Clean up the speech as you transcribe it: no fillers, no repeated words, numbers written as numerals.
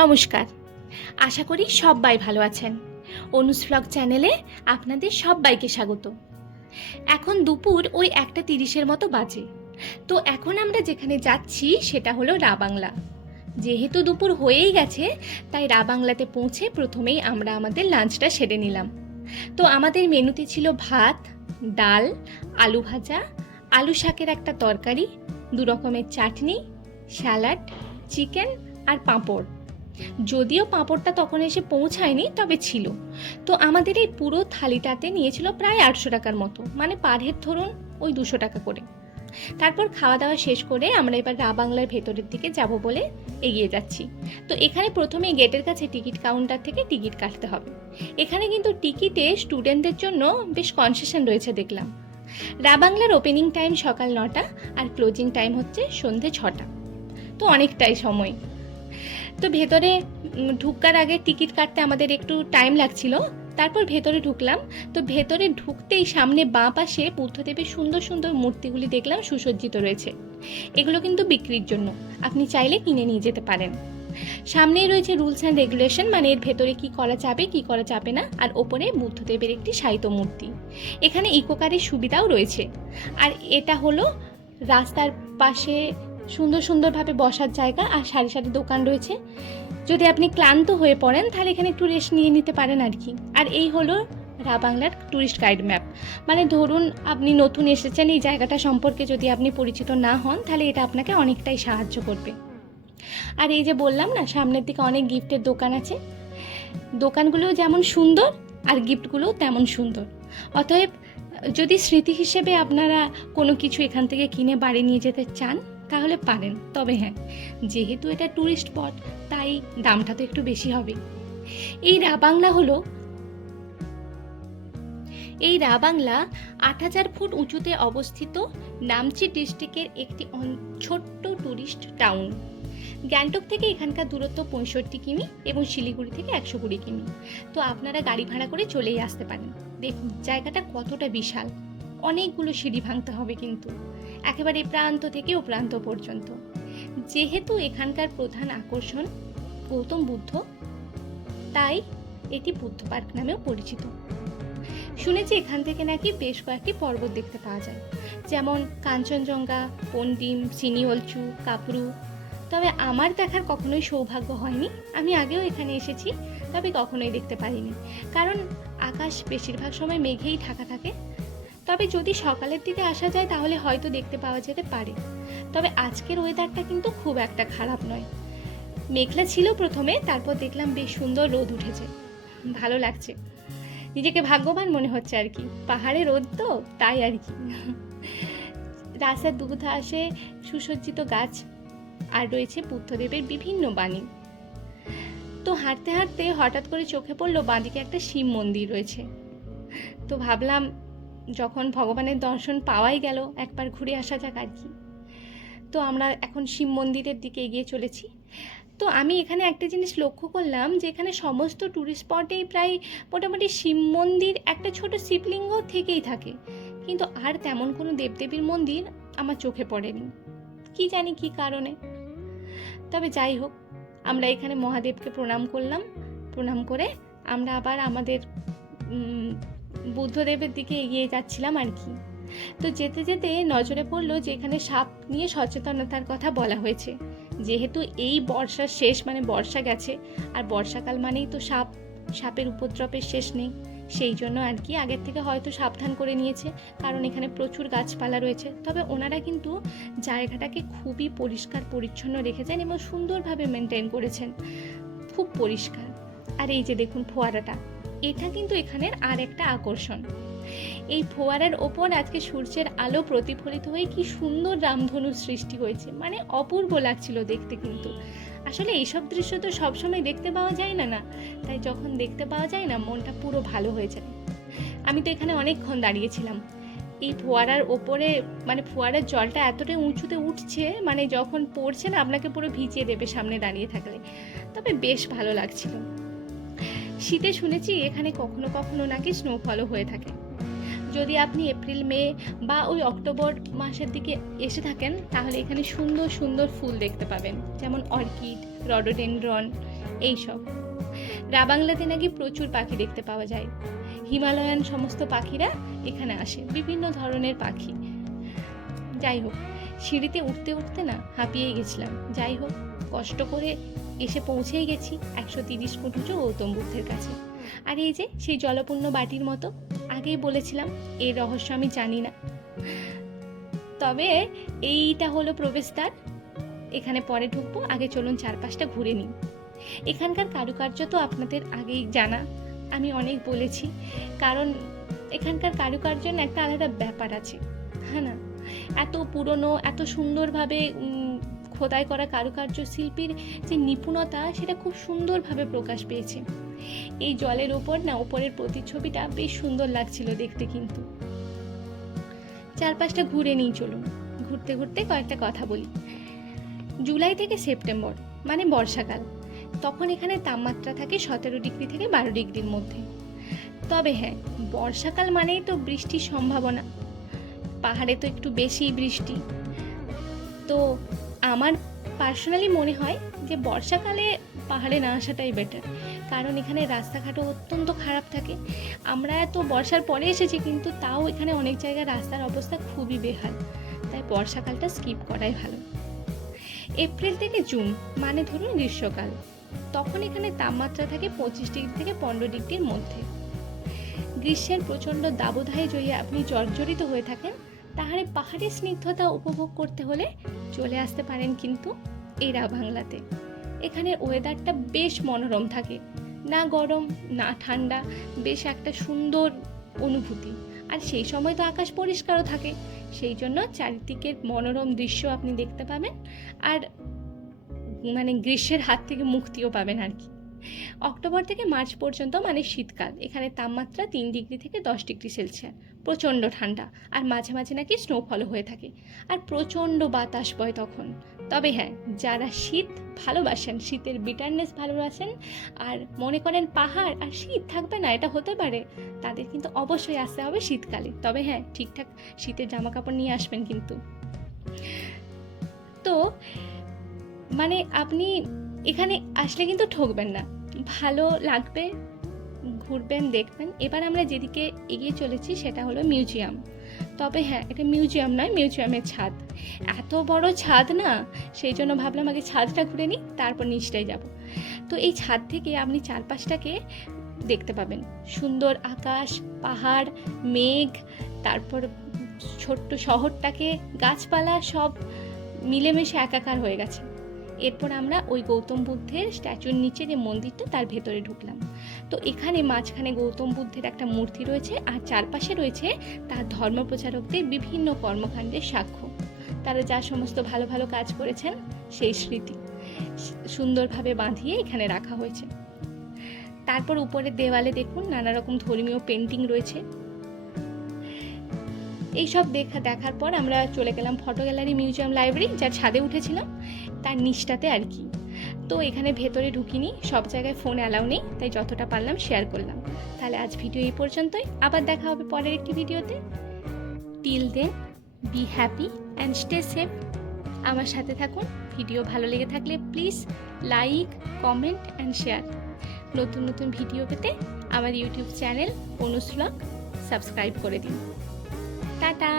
নমস্কার, আশা করি সবাই ভালো আছেন। অনুস ভ্লগ চ্যানেলে আপনাদের সবাইকে স্বাগত। এখন দুপুর ওই 1:30 মতো বাজে। তো এখন আমরা যেখানে যাচ্ছি সেটা হলো রাবাংলা। যেহেতু দুপুর হয়েই গেছে, তাই রাবাংলাতে পৌঁছে প্রথমেই আমরা আমাদের লাঞ্চটা সেরে নিলাম। তো আমাদের মেনুতে ছিল ভাত, ডাল, আলু ভাজা, আলু শাকের একটা তরকারি, 2 রকমের চাটনি, স্যালাড, চিকেন আর পাঁপড়। যদিও পাঁপড়টা তখন এসে পৌঁছায়নি, তবে ছিল। তো আমাদের এই পুরো থালিটাতে নিয়েছিল প্রায় 800 টাকার মতো, মানে পার হেড ধরুন ওই 200 টাকা করে। তারপর খাওয়া দাওয়া শেষ করে আমরা এবার রাবাংলার ভেতরের দিকে যাব বলে এগিয়ে যাচ্ছি। তো এখানে প্রথমেই গেটের কাছে টিকিট কাউন্টার থেকে টিকিট কাটতে হবে। এখানে কিন্তু টিকিটে স্টুডেন্টদের জন্য বেশ কনসেশন রয়েছে দেখলাম। রাবাংলার ওপেনিং টাইম সকাল 9টা আর ক্লোজিং টাইম হচ্ছে সন্ধে 6টা। তো অনেকটাই সময়। তো ভেতরে ঢুকার আগে টিকিট কাটতে আমাদের একটু টাইম লাগছিল। তারপর ভেতরে ঢুকলাম। তো ভেতরে ঢুকতেই সামনে বাঁ পাশে বুদ্ধদেবের সুন্দর সুন্দর মূর্তিগুলি দেখলাম সুসজ্জিত রয়েছে। এগুলো কিন্তু বিক্রির জন্য, আপনি চাইলে কিনে নিয়ে যেতে পারেন। সামনেই রয়েছে রুলস অ্যান্ড রেগুলেশন, মানে এর ভেতরে কি করা যাবে কি করা যাবে না, আর ওপরে বুদ্ধদেবের একটি শায়িত মূর্তি। এখানে ইকো কারের সুবিধাও রয়েছে। আর এটা হলো রাস্তার পাশে সুন্দর সুন্দরভাবে বসার জায়গা, আর সারি সারি দোকান রয়েছে। যদি আপনি ক্লান্ত হয়ে পড়েন তাহলে এখানে একটু রেস্ট নিয়ে নিতে পারেন আর কি। আর এই হলো রাবাংলার ট্যুরিস্ট গাইড ম্যাপ। মানে ধরুন আপনি নতুন এসেছেন, এই জায়গাটা সম্পর্কে যদি আপনি পরিচিত না হন তাহলে এটা আপনাকে অনেকটাই সাহায্য করবে। আর এই যে বললাম না, সামনের দিকে অনেক গিফটের দোকান আছে। দোকানগুলো যেমন সুন্দর আর গিফটগুলোও তেমন সুন্দর। অতএব যদি স্মৃতি হিসেবে আপনারা কোনো কিছু এখান থেকে কিনে বাড়ি নিয়ে যেতে চান তাহলে পারেন। তবে হ্যাঁ, যেহেতু এটা ট্যুরিস্ট স্পট তাই দামটা তো একটু বেশি হবে। এই রাবাংলা 8000 ফুট উঁচুতে অবস্থিত নামচি ডিস্ট্রিক্টের একটি ছোট্ট ট্যুরিস্ট টাউন। গ্যাংটক থেকে এখানকার দূরত্ব 65 কিমি এবং শিলিগুড়ি থেকে 120 কিমি। তো আপনারা গাড়ি ভাড়া করে চলেই আসতে পারেন। দেখুন জায়গাটা কতটা বিশাল, অনেকগুলো সিঁড়ি ভাঙতে হবে কিন্তু, একেবারে প্রান্ত থেকে ও প্রান্ত পর্যন্ত। যেহেতু এখানকার প্রধান আকর্ষণ গৌতম বুদ্ধ, তাই এটি বুদ্ধ পার্ক নামেও পরিচিত। শুনেছি এখান থেকে নাকি বেশ কয়েকটি পর্বত দেখতে পাওয়া যায়, যেমন কাঞ্চনজঙ্ঘা, পন্ডিম, সিনিওলচু, কাপরু। তবে আমার দেখার কখনোই সৌভাগ্য হয়নি। আমি আগেও এখানে এসেছি, তবে কখনোই দেখতে পারিনি, কারণ আকাশ বেশিরভাগ সময় মেঘেই ঢাকা থাকে। তবে যদি সকালের দিকে আসা যায় তাহলে হয়তো দেখতে পাওয়া যেতে পারে। তবে আজকের ওয়েদারটা কিন্তু খুব একটা খারাপ নয়। মেঘলা ছিল প্রথমে, তারপর দেখলাম বেশ সুন্দর রোদ উঠেছে, ভালো লাগছে। নিজেকে ভাগ্যবান মনে হচ্ছে আর কি, পাহাড়ে রোদ তো তাই আর কি। রাস্তার দুধারে সুসজ্জিত গাছ আর রয়েছে বুদ্ধদেবের বিভিন্ন বাণী। তো হাঁটতে হাঁটতে হঠাৎ করে চোখে পড়লো বাঁদিকে একটা শিব মন্দির রয়েছে। তো ভাবলাম যখন ভগবানের দর্শন পাওয়াই গেল, একবার ঘুরে আসা যাক আর কি। তো আমরা এখন শিব মন্দিরের দিকে এগিয়ে চলেছি। তো আমি এখানে একটা জিনিস লক্ষ্য করলাম যে এখানে সমস্ত ট্যুরিস্ট স্পটেই প্রায় মোটামুটি শিব মন্দির, একটা ছোট শিবলিঙ্গ থেকেই থাকে, কিন্তু আর তেমন কোনো দেবদেবীর মন্দির আমার চোখে পড়েনি। কি জানি কি কারণে। তবে যাই হোক, আমরা এখানে মহাদেবকে প্রণাম করলাম। প্রণাম করে আমরা আবার আমাদের বুদ্ধদেবের দিকে এগিয়ে যাচ্ছিলাম আর কি। তো যেতে যেতে নজরে পড়লো যে এখানে সাপ নিয়ে সচেতনতার কথা বলা হয়েছে। যেহেতু এই বর্ষার শেষ, মানে বর্ষা গেছে, আর বর্ষাকাল মানেই তো সাপের উপদ্রবের শেষ নেই, সেই জন্য আর কি আগের থেকে হয়তো সাবধান করে নিয়েছে, কারণ এখানে প্রচুর গাছপালা রয়েছে। তবে ওনারা কিন্তু জায়গাটাকে খুবই পরিষ্কার পরিচ্ছন্ন রেখেছেন এবং সুন্দরভাবে মেনটেন করেছেন, খুব পরিষ্কার। আর এই যে দেখুন ফোয়ারাটা, এটা কিন্তু এখানের আর একটা আকর্ষণ। এই ফোয়ারার ওপর আজকে সূর্যের আলো প্রতিফলিত হয়ে কি সুন্দর রামধনু সৃষ্টি হয়েছে, মানে অপূর্ব লাগছিল দেখতে। কিন্তু আসলে এইসব দৃশ্য তো সবসময় দেখতে পাওয়া যায় না, তাই যখন দেখতে পাওয়া যায় না মনটা পুরো ভালো হয়ে যায়। আমি তো এখানে অনেকক্ষণ দাঁড়িয়েছিলাম এই ফোয়ারার ওপরে, মানে ফোয়ারার জলটা এতটাই উঁচুতে উঠছে, মানে যখন পড়ছে না আপনাকে পুরো ভিজিয়ে দেবে সামনে দাঁড়িয়ে থাকলে। তবে বেশ ভালো লাগছিল। শীতে শুনেছি এখানে কখনো কখনো নাকি স্নোফলও হয়ে থাকে। যদি আপনি এপ্রিল মে বা ওই অক্টোবর মাসের দিকে এসে থাকেন তাহলে এখানে সুন্দর সুন্দর ফুল দেখতে পাবেন, যেমন অর্কিড, রডোডেনড্রন, এইসব। রাবাংলাতে নাকি প্রচুর পাখি দেখতে পাওয়া যায়, হিমালয়ান সমস্ত পাখিরা এখানে আসে, বিভিন্ন ধরনের পাখি। যাই হোক, সিঁড়িতে উঠতে উঠতে না হাঁপিয়েই গেছিলাম। যাই হোক, কষ্ট করে এসে পৌঁছেই গেছি 130 ফুট উঁচু গৌতম বুদ্ধের কাছে। আর এই যে সেই জলপূর্ণ বাটির মতো, আগেই বলেছিলাম এর রহস্য আমি জানি না, তবে এইটা হলো প্রবেশদ্বার। এখানে পরে ঢুকবো, আগে চলুন চারপাশটা ঘুরে নিই। এখানকার কারুকার্য তো আপনাদের আগেই জানা, আমি অনেক বলেছি, কারণ এখানকার কারুকার্যের একটা আলাদা ব্যাপার আছে, হ্যাঁ না? এত পুরনো, এত সুন্দরভাবে খোদাই করা কারুকার্য, শিল্পীর যে নিপুণতা সেটা খুব সুন্দরভাবে প্রকাশ পেয়েছে। এই জলের ওপর না ওপরের প্রতিচ্ছবিটা বেশ সুন্দর লাগছিল দেখতে। কিন্তু চারপাশটা ঘুরে নিই চলুন। ঘুরতে ঘুরতে কয়েকটা কথা বলি। জুলাই থেকে সেপ্টেম্বর মানে বর্ষাকাল, তখন এখানে তাপমাত্রা থাকে 17 ডিগ্রি থেকে 12 ডিগ্রির মধ্যে। তবে হ্যাঁ, বর্ষাকাল মানেই তো বৃষ্টির সম্ভাবনা, পাহাড়ে তো একটু বেশি বৃষ্টি। তো আমার পার্সোনালি মনে হয় যে বর্ষাকালে পাহাড়ে না আসাটাই বেটার, কারণ এখানে রাস্তাঘাটও অত্যন্ত খারাপ থাকে। আমরা এত বর্ষার পরে এসেছি, কিন্তু তাও এখানে অনেক জায়গায় রাস্তার অবস্থা খুবই বেহাল, তাই বর্ষাকালটা স্কিপ করাই ভালো। এপ্রিল থেকে জুন মানে ধরুন গ্রীষ্মকাল, তখন এখানে তাপমাত্রা থাকে 25 ডিগ্রি থেকে 15 ডিগ্রির মধ্যে। গ্রীষ্মের প্রচণ্ড দাবদাহে যদি আপনি জর্জরিত হয়ে থাকেন, তাহলে পাহাড়ের স্নিগ্ধতা উপভোগ করতে হলে চলে আসতে পারেন কিন্তু এই রাবাংলাতে। এখানের ওয়েদারটা বেশ মনোরম থাকে, না গরম না ঠান্ডা, বেশ একটা সুন্দর অনুভূতি। আর সেই সময় তো আকাশ পরিষ্কারও থাকে, সেই জন্য চারিদিকের মনোরম দৃশ্য আপনি দেখতে পাবেন, আর মানে গ্রীষ্মের হাত থেকে মুক্তিও পাবেন আর কি। অক্টোবর থেকে মার্চ পর্যন্ত মানে শীতকাল, এখানে তাপমাত্রা 3 ডিগ্রি থেকে 10 ডিগ্রি সেলসিয়াস, প্রচণ্ড ঠান্ডা, আর মাঝে মাঝে নাকি স্নোফলও হয়ে থাকে, আর প্রচণ্ড বাতাস বয় তখন। তবে হ্যাঁ, যারা শীত ভালোবাসেন, শীতের বিটারনেস ভালোবাসেন, আর মনে করেন পাহাড় আর শীত থাকবে না এটা হতে পারে, তাদের কিন্তু অবশ্যই আসতে হবে শীতকালে। তবে হ্যাঁ, ঠিকঠাক শীতের জামা কাপড় নিয়ে আসবেন কিন্তু। তো মানে আপনি এখানে আসলে কিন্তু ঠকবেন না, ভালো লাগবে, ঘুরবেন দেখবেন। এবার আমরা যেদিকে এগিয়ে চলেছি সেটা হলো মিউজিয়াম। তবে হ্যাঁ, এটা মিউজিয়াম নয়, মিউজিয়ামের ছাদ। এত বড় ছাদ না, সেই জন্য ভাবলাম আগে ছাদটা ঘুরে নিই, তারপর নিচটায় যাব। তো এই ছাদ থেকে আপনি চারপাশটাকে দেখতে পাবেন, সুন্দর আকাশ, পাহাড়, মেঘ, তারপর ছোট্ট শহরটাকে, গাছপালা সব মিলেমিশে একাকার হয়ে গেছে। এরপর আমরা ওই গৌতম বুদ্ধের স্ট্যাচুর নিচে যে মন্দিরটা, তার ভেতরে ঢুকলাম। তো এখানে মাঝখানে গৌতম বুদ্ধের একটা মূর্তি রয়েছে, আর চারপাশে রয়েছে তার ধর্মপ্রচারকদের বিভিন্ন কর্মকাণ্ডের সাক্ষ্য। তারা যা সমস্ত ভালো ভালো কাজ করেছেন সেই স্মৃতি সুন্দরভাবে বাঁধিয়ে এখানে রাখা হয়েছে। তারপর উপরের দেওয়ালে দেখুন নানা রকম ধর্মীয় পেন্টিং রয়েছে। এইসব দেখার পর আমরা চলে গেলাম ফটো গ্যালারি, মিউজিয়াম, লাইব্রেরি, যার ছাদে উঠেছিলাম তার নিচটাতে আর কি। তো এখানে ভেতরে ঢুকিনি, সব জায়গায় ফোন অ্যালাউ নেই, তাই যতটা পারলাম শেয়ার করলাম। তাহলে আজ ভিডিও এই পর্যন্তই, আবার দেখা হবে পরের একটি ভিডিওতে। Till then, be happy and stay safe. আমার সাথে থাকুন। ভিডিও ভালো লেগে থাকলে please like, comment and share. নতুন নতুন ভিডিও পেতে আমার ইউটিউব চ্যানেল অনুস ভ্লগ সাবস্ক্রাইব করে দিন। টাটা।